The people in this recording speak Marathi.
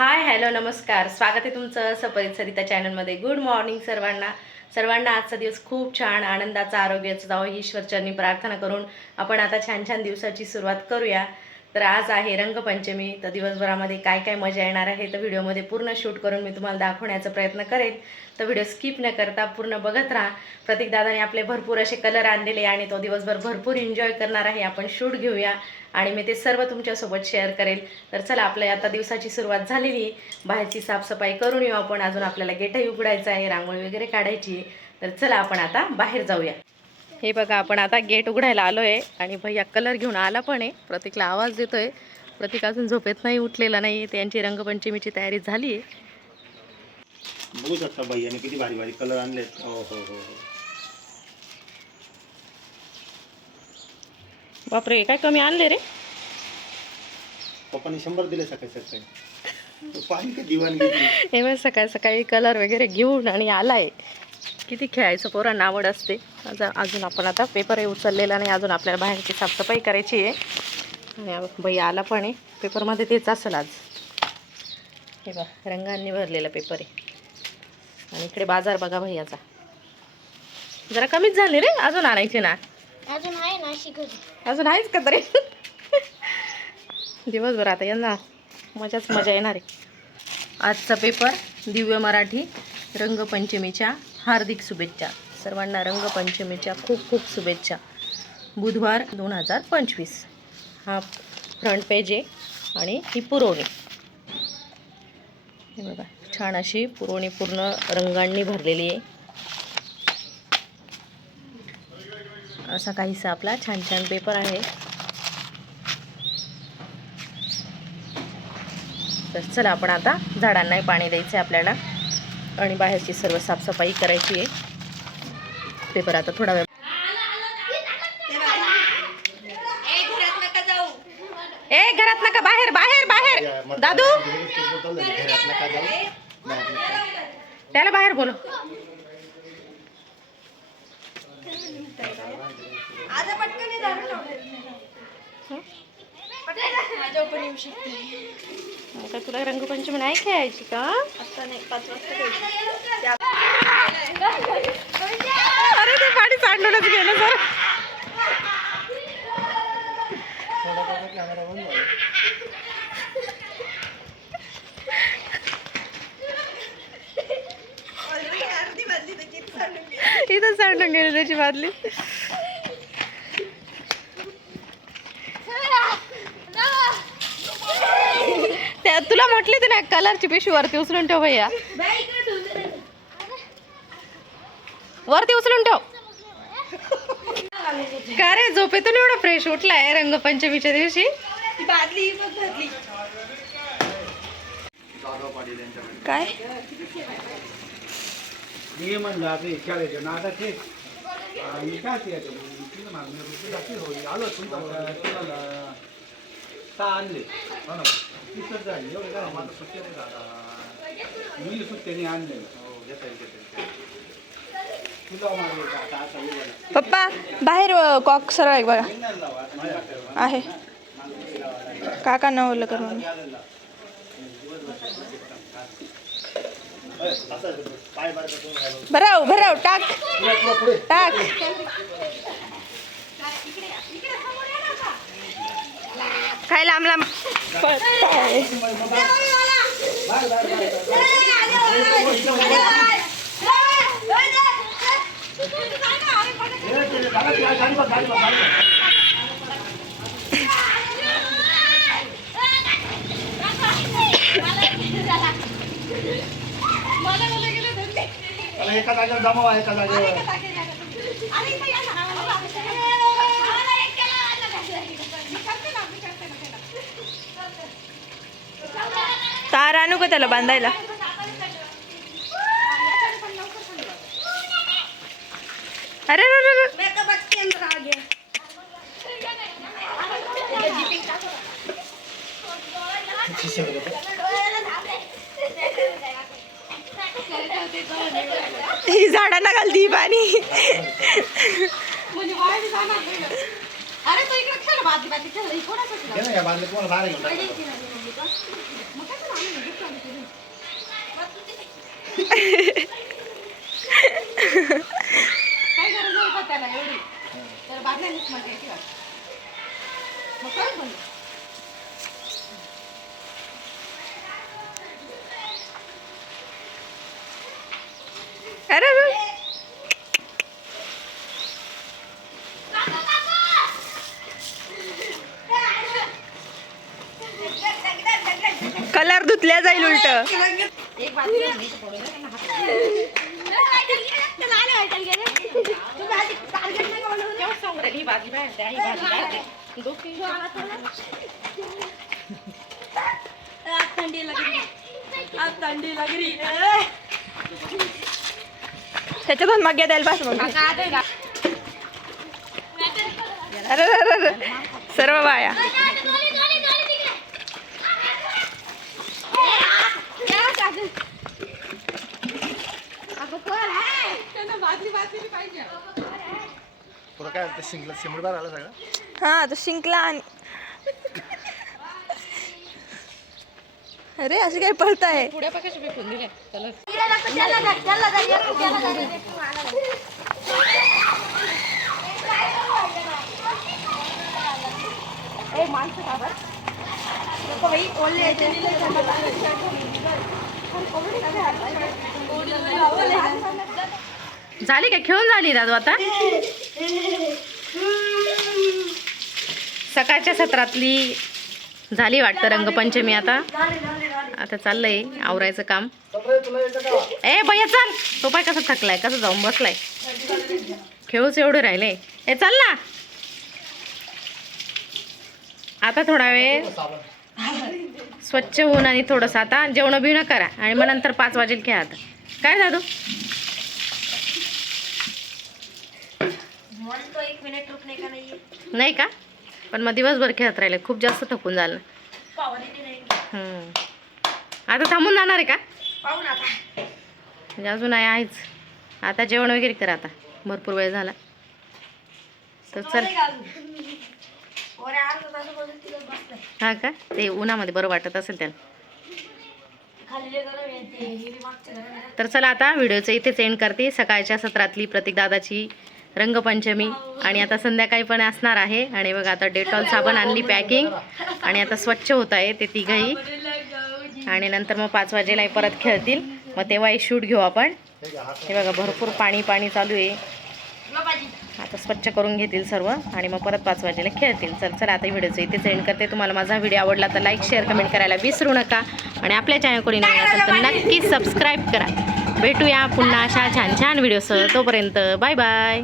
हाय हॅलो नमस्कार. स्वागत आहे तुमचं सपरित सरिता चॅनलमध्ये. गुड मॉर्निंग सर्वांना. सर्वांना आजचा दिवस खूप छान आनंदाचा आरोग्याचा जावं ईश्वरचरणी प्रार्थना करून आपण आता छान छान दिवसाची सुरुवात करूया. तर आज आहे रंगपंचमी. तर दिवसभरामध्ये काय काय मजा येणार आहे तर व्हिडिओमध्ये पूर्ण शूट करून मी तुम्हाला दाखवण्याचा प्रयत्न करेन. तर व्हिडिओ स्किप न करता पूर्ण बघत राहा. प्रतीक दादाने आपले भरपूर असे कलर आणलेले आणि तो दिवसभर भरपूर एन्जॉय करणार आहे. आपण शूट घेऊया आणि मी ते सर्व तुमच्यासोबत शेअर करेल. तर चला आपल्या आता दिवसाची सुरुवात झालेली बाहेरची साफसफाई करून येऊ आपण. अजून आपल्याला गेटही उघडायचं आहे रांगोळी वगैरे काढायची तर चला आपण आता बाहेर जाऊया. हे बघा आपण आता गेट उघडायला आलो आहे आणि भैया कलर घेऊन आला पण आहे. प्रतीकला आवाज देतोय. प्रतीक अजून झोपेत नाही उठलेला नाही. त्यांची रंगपंचमीची तयारी झाली आहे बघू शकता भैयाने किती भारी भारी कलर आणले हो हो हो बापरे काय कमी आणले रे? पप्पाने शंभर दिले सकाळी सकाळी. पाणी का दिवाण हे बघ सकाळी सकाळी कलर वगैरे घेऊन आणि आलाय. किती खेळायचं पोरांना आवड असते. अजून आपण आता पेपरही उचललेला नाही अजून आपल्याला बाहेरची साफसफाई करायची आहे. आणि भैया आला पण आहे. पेपरमध्ये तेच असेल आज. हे बघ रंगांनी भरलेला पेपर आहे. आणि इकडे बाजार बघा भैयाचा. जरा कमीच झाले रे अजून आणायचे ना. अजून आहे ना शिकत अजून आहेच का तरी? दिवसभर आता यांना मजाच मजा येणार आहे. आजचा पेपर दिव्य मराठी रंगपंचमीच्या हार्दिक शुभेच्छा. सर्वांना रंगपंचमीच्या खूप खूप शुभेच्छा. बुधवार दोन हजार पंचवीस. हा फ्रंट पेज आहे आणि ही पुरवणी हे बघा छान अशी पुरवणी पूर्ण रंगांनी भरलेली आहे. असा काहीसा आपला छान छान पेपर आहे. तर चला आपण आता झाडांनाही पाणी द्यायचं आहे आपल्याला. आणि बाहेरची सर्व साफसफाई करायची आहे. पेपर आता थोडा वेळ ए घरात नका बाहेर बाहेर बाहेर. दादू? घरात नका जाऊ. बाहेर नका. त्याला बाहेर बोलो माझ्या पण येऊ शकते. आता तुला रंगपंचमी नाही खेळायची का? आता नाही पाच वाजता अरे ते पाणी सांडूनच गेलं सर इथं सांडून गेली त्याची बादली. त्या तुला म्हटले ते ना कलरची पिशवी वरती उचलून ठेव भैया. वरती उचलून ठेव. का रे झोपेतून एवढा फ्रेश उठलाय रंगपंचमीच्या दिवशी? काय? मी म्हणलं आता ना आता ते काय ते आलो सहा आणले. हो ना. तीसच झाले. एवढे काय माझं सुट्टे नाही झाला मी सुट्ट्याने आणले. हो, घेता येईल, घेता येईल. तुला मागे का आता आता उभं पप्पा बाहेर कॉक सरळ आहे बघा. आहे. काका न ओलं कर म्हणून. भराव भराव टाक. टाक. काय लांब लांब पळताय. त्याला एका जागेवर जमावा एका जागेवर का त्याला बांधायला. अरे. ही झाडांना घालती पाणी. अरे तो इकडे खेळ बादली बादली खेळ. कोणाचं घे ना या बादलीत तुम्हाला बाहेर घेऊन टाकतो. काय गरज आहे का त्याला एवढी तर बादल्यानेच म्हणते ती वाट. मग कर बंद. अरे. कलर धुतल्या जाईल उलट. एक बादली आणली इथं पडू त्याच्यातून मग द्यायला पाहिजे मग अरे अरे. सर्व बाया पुढं काय आला सगळं? हा तो शिंकला आणि अरे असे काय पळताय? पुढे पण कशी फेकून दिल्या कलर झाली का? खेळून झाली दादू आता? सकाळच्या सत्रातली झाली वाटतं रंगपंचमी आता. आता चाललंय आवरायचं काम. ए भैया चल. तो पाय कसा थकलाय? कसं जाऊन बसलाय? खेळूच एवढं राहिले ए चल ना. आता थोडा वेळ स्वच्छ होऊन आणि थोडंसं आता जेवण बिवणं करा आणि मग नंतर पाच वाजेल खेळा आता. काय दादू? नाही का? पण मग दिवसभर खेळत राहिले. खूप जास्त थकून झालं. आता थांबून जाणार आहे का? म्हणजे अजून आहे आहेच. आता जेवण वगैरे करा आता. भरपूर वेळ झाला. तर चल. हा का? ते उन्हामध्ये बरं वाटत असेल त्याला. तर चला आता व्हिडिओचं इथेच एंड करते. सकाळच्या सत्रातली प्रतीकदादाची रंगपंचमी आणि आता संध्याकाळी पण असणार आहे. आणि बघा आता डेटॉल साबण आणली पॅकिंग आणि आता स्वच्छ होत आहे ते तिघही. आणि नंतर मग पाच वाजेला परत खेळतील. मग तेव्हाही शूट घेऊ आपण. हे बघा भरपूर पाणी पाणी चालू आहे. आता स्वच्छ करून घेतील सर्व आणि मग परत पाच वाजेला खेळतील. चल चला आता व्हिडिओचं इथेच एंड करते. तुम्हाला माझा व्हिडिओ आवडला तर लाईक शेअर कमेंट करायला विसरू नका. आणि आपल्या चॅनल कोणी नवीन असेल तर नक्की सबस्क्राईब करा. भेटूया पुन्हा अशा छान छान व्हिडिओसह तोपर्यंत बाय बाय